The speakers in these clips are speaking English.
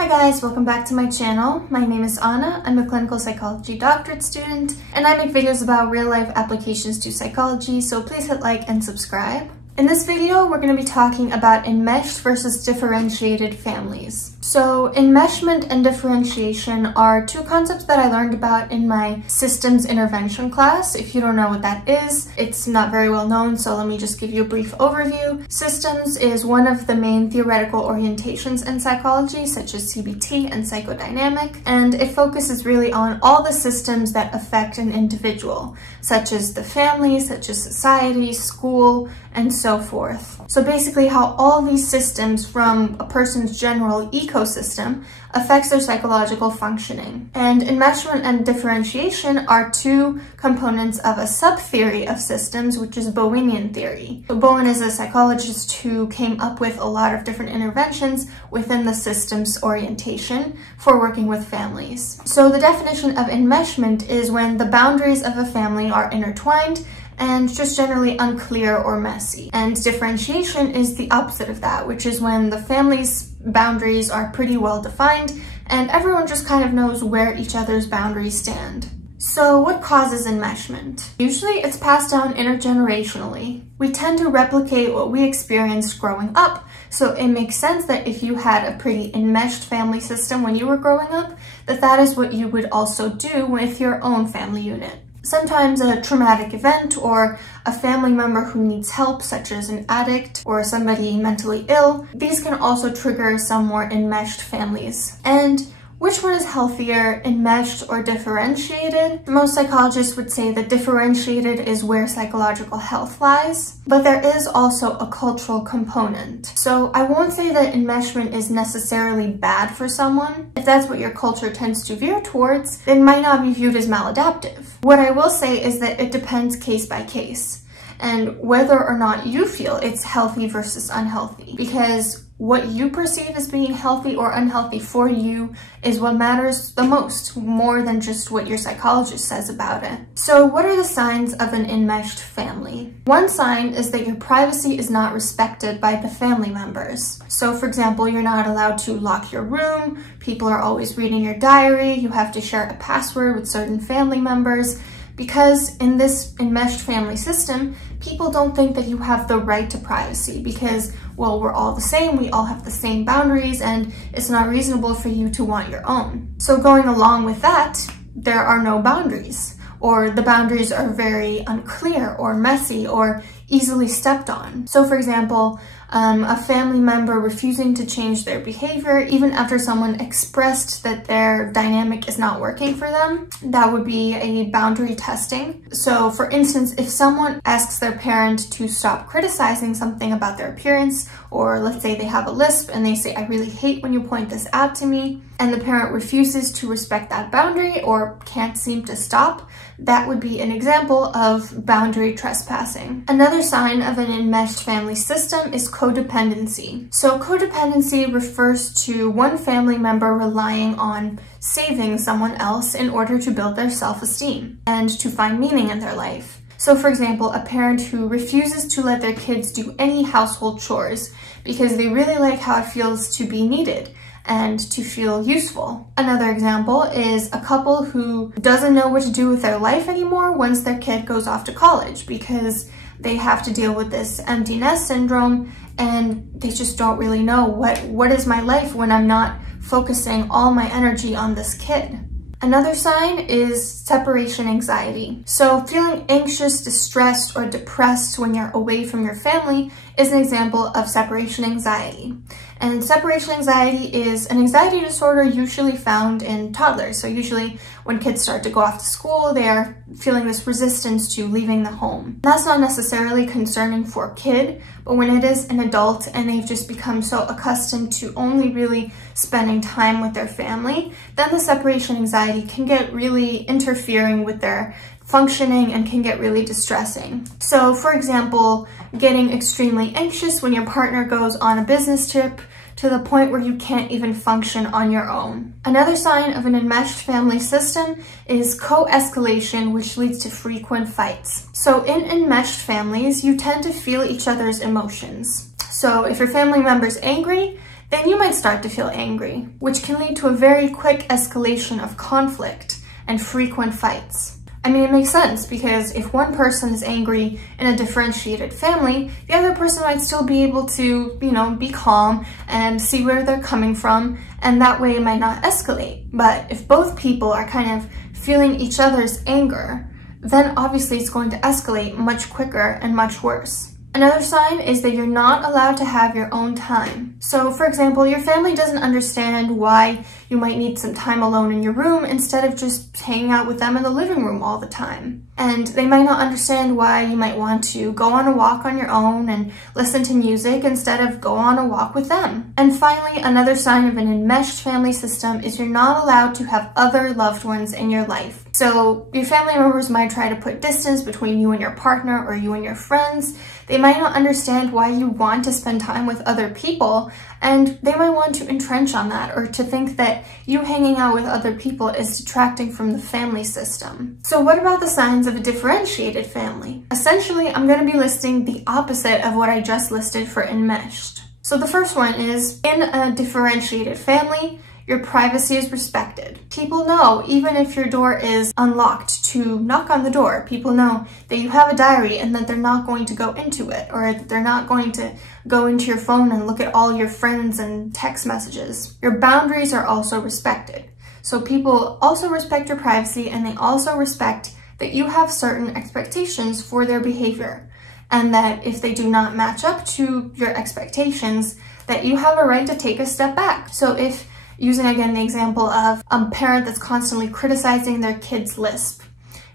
Hi guys, welcome back to my channel. My name is Anna. I'm a clinical psychology doctorate student, and I make videos about real-life applications to psychology, so please hit like and subscribe. In this video, we're going to be talking about enmeshed versus differentiated families. So enmeshment and differentiation are two concepts that I learned about in my systems intervention class. If you don't know what that is, it's not very well known, so let me just give you a brief overview. Systems is one of the main theoretical orientations in psychology, such as CBT and psychodynamic, and it focuses really on all the systems that affect an individual, such as the family, such as society, school, and so forth. So basically how all these systems from a person's general ecosystem affects their psychological functioning. And enmeshment and differentiation are two components of a sub-theory of systems, which is Bowenian theory. So Bowen is a psychologist who came up with a lot of different interventions within the systems orientation for working with families. So the definition of enmeshment is when the boundaries of a family are intertwined and just generally unclear or messy. And differentiation is the opposite of that, which is when the family's boundaries are pretty well defined and everyone just kind of knows where each other's boundaries stand. So what causes enmeshment? Usually it's passed down intergenerationally. We tend to replicate what we experienced growing up, so it makes sense that if you had a pretty enmeshed family system when you were growing up, that is what you would also do with your own family unit. Sometimes a traumatic event or a family member who needs help, such as an addict or somebody mentally ill, these can also trigger some more enmeshed families. And which one is healthier, enmeshed or differentiated? Most psychologists would say that differentiated is where psychological health lies, but there is also a cultural component. So I won't say that enmeshment is necessarily bad for someone. If that's what your culture tends to veer towards, it might not be viewed as maladaptive. What I will say is that it depends case by case, and whether or not you feel it's healthy versus unhealthy, because what you perceive as being healthy or unhealthy for you is what matters the most, more than just what your psychologist says about it. So what are the signs of an enmeshed family? One sign is that your privacy is not respected by the family members. So for example, you're not allowed to lock your room, people are always reading your diary, you have to share a password with certain family members, because in this enmeshed family system, people don't think that you have the right to privacy because, well, we're all the same, we all have the same boundaries, and it's not reasonable for you to want your own. So going along with that, there are no boundaries, or the boundaries are very unclear or messy or easily stepped on. So for example, a family member refusing to change their behavior even after someone expressed that their dynamic is not working for them, that would be a boundary testing. So for instance, if someone asks their parent to stop criticizing something about their appearance, or let's say they have a lisp and they say, "I really hate when you point this out to me," and the parent refuses to respect that boundary or can't seem to stop, that would be an example of boundary trespassing. Another sign of an enmeshed family system is codependency. So codependency refers to one family member relying on saving someone else in order to build their self-esteem and to find meaning in their life. So for example, a parent who refuses to let their kids do any household chores because they really like how it feels to be needed and to feel useful. Another example is a couple who doesn't know what to do with their life anymore once their kid goes off to college because they have to deal with this empty nest syndrome and they just don't really know what is my life when I'm not focusing all my energy on this kid. Another sign is separation anxiety. So feeling anxious, distressed, or depressed when you're away from your family is an example of separation anxiety. And separation anxiety is an anxiety disorder usually found in toddlers. So usually when kids start to go off to school, they are feeling this resistance to leaving the home. That's not necessarily concerning for a kid, but when it is an adult and they've just become so accustomed to only really spending time with their family, then the separation anxiety can get really interfering with their functioning and can get really distressing. So for example, getting extremely anxious when your partner goes on a business trip to the point where you can't even function on your own. Another sign of an enmeshed family system is co-escalation, which leads to frequent fights. So in enmeshed families, you tend to feel each other's emotions. So if your family member's angry, then you might start to feel angry, which can lead to a very quick escalation of conflict and frequent fights. I mean, it makes sense because if one person is angry in a differentiated family, the other person might still be able to, be calm and see where they're coming from, and that way it might not escalate. But if both people are kind of feeling each other's anger, then obviously it's going to escalate much quicker and much worse. Another sign is that you're not allowed to have your own time. So, for example, your family doesn't understand why you might need some time alone in your room instead of just hanging out with them in the living room all the time. And they might not understand why you might want to go on a walk on your own and listen to music instead of go on a walk with them. And finally, another sign of an enmeshed family system is you're not allowed to have other loved ones in your life. So your family members might try to put distance between you and your partner or you and your friends. They might not understand why you want to spend time with other people, and they might want to entrench on that or to think that you hanging out with other people is detracting from the family system. So what about the signs of a differentiated family? Essentially, I'm going to be listing the opposite of what I just listed for enmeshed. So the first one is, in a differentiated family, your privacy is respected. People know, even if your door is unlocked, to knock on the door. People know that you have a diary and that they're not going to go into it, or that they're not going to go into your phone and look at all your friends and text messages. Your boundaries are also respected. So people also respect your privacy, and they also respect that you have certain expectations for their behavior, and that if they do not match up to your expectations, that you have a right to take a step back. So if, using again the example of a parent that's constantly criticizing their kid's lisp,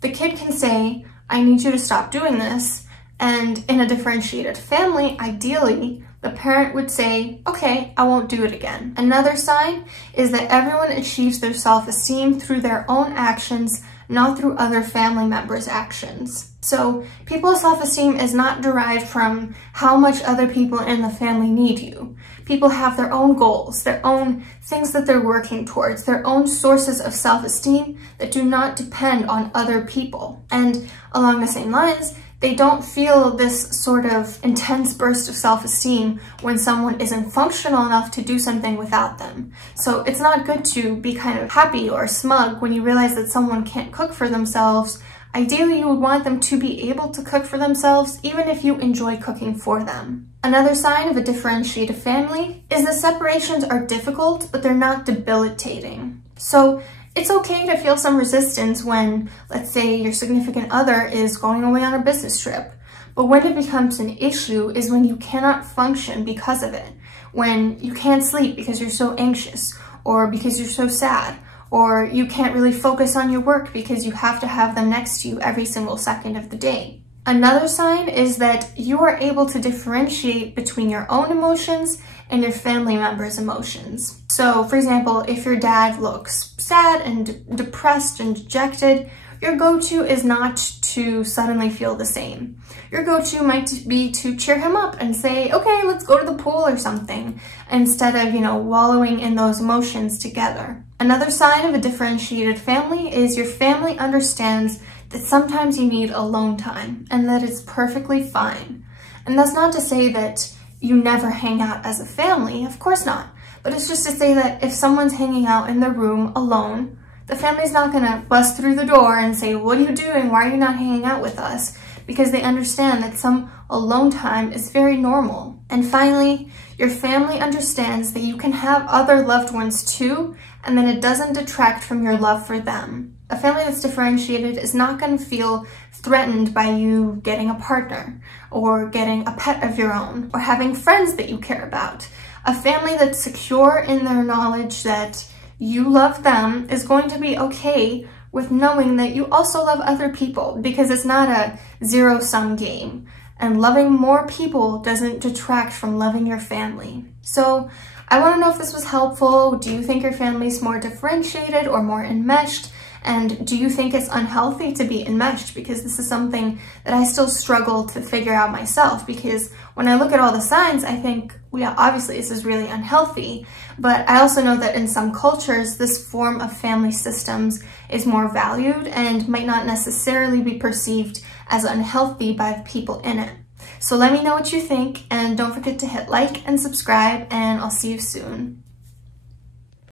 the kid can say, I need you to stop doing this. And in a differentiated family, ideally, the parent would say, okay, I won't do it again. Another sign is that everyone achieves their self-esteem through their own actions, not through other family members' actions. So people's self-esteem is not derived from how much other people in the family need you. People have their own goals, their own things that they're working towards, their own sources of self-esteem that do not depend on other people. And along the same lines, they don't feel this sort of intense burst of self-esteem when someone isn't functional enough to do something without them. So it's not good to be kind of happy or smug when you realize that someone can't cook for themselves. Ideally, you would want them to be able to cook for themselves, even if you enjoy cooking for them. Another sign of a differentiated family is that separations are difficult, but they're not debilitating. So it's okay to feel some resistance when, let's say, your significant other is going away on a business trip. But when it becomes an issue is when you cannot function because of it. When you can't sleep because you're so anxious, or because you're so sad, or you can't really focus on your work because you have to have them next to you every single second of the day. Another sign is that you are able to differentiate between your own emotions and your family members' emotions. So, for example, if your dad looks sad and depressed and dejected, your go-to is not to suddenly feel the same. Your go-to might be to cheer him up and say, okay, let's go to the pool or something, instead of, wallowing in those emotions together. Another sign of a differentiated family is your family understands that sometimes you need alone time and that it's perfectly fine. And that's not to say that you never hang out as a family, of course not. But it's just to say that if someone's hanging out in their room alone, the family's not gonna bust through the door and say, what are you doing? Why are you not hanging out with us? Because they understand that some alone time is very normal. And finally, your family understands that you can have other loved ones too, and that it doesn't detract from your love for them. A family that's differentiated is not going to feel threatened by you getting a partner, or getting a pet of your own, or having friends that you care about. A family that's secure in their knowledge that you love them is going to be okay with knowing that you also love other people, because it's not a zero-sum game. And loving more people doesn't detract from loving your family. So I want to know if this was helpful. Do you think your family's more differentiated or more enmeshed? And do you think it's unhealthy to be enmeshed? Because this is something that I still struggle to figure out myself, because when I look at all the signs, I think, well, yeah, obviously this is really unhealthy. But I also know that in some cultures, this form of family systems is more valued and might not necessarily be perceived as unhealthy by the people in it. So let me know what you think, and don't forget to hit like and subscribe, and I'll see you soon.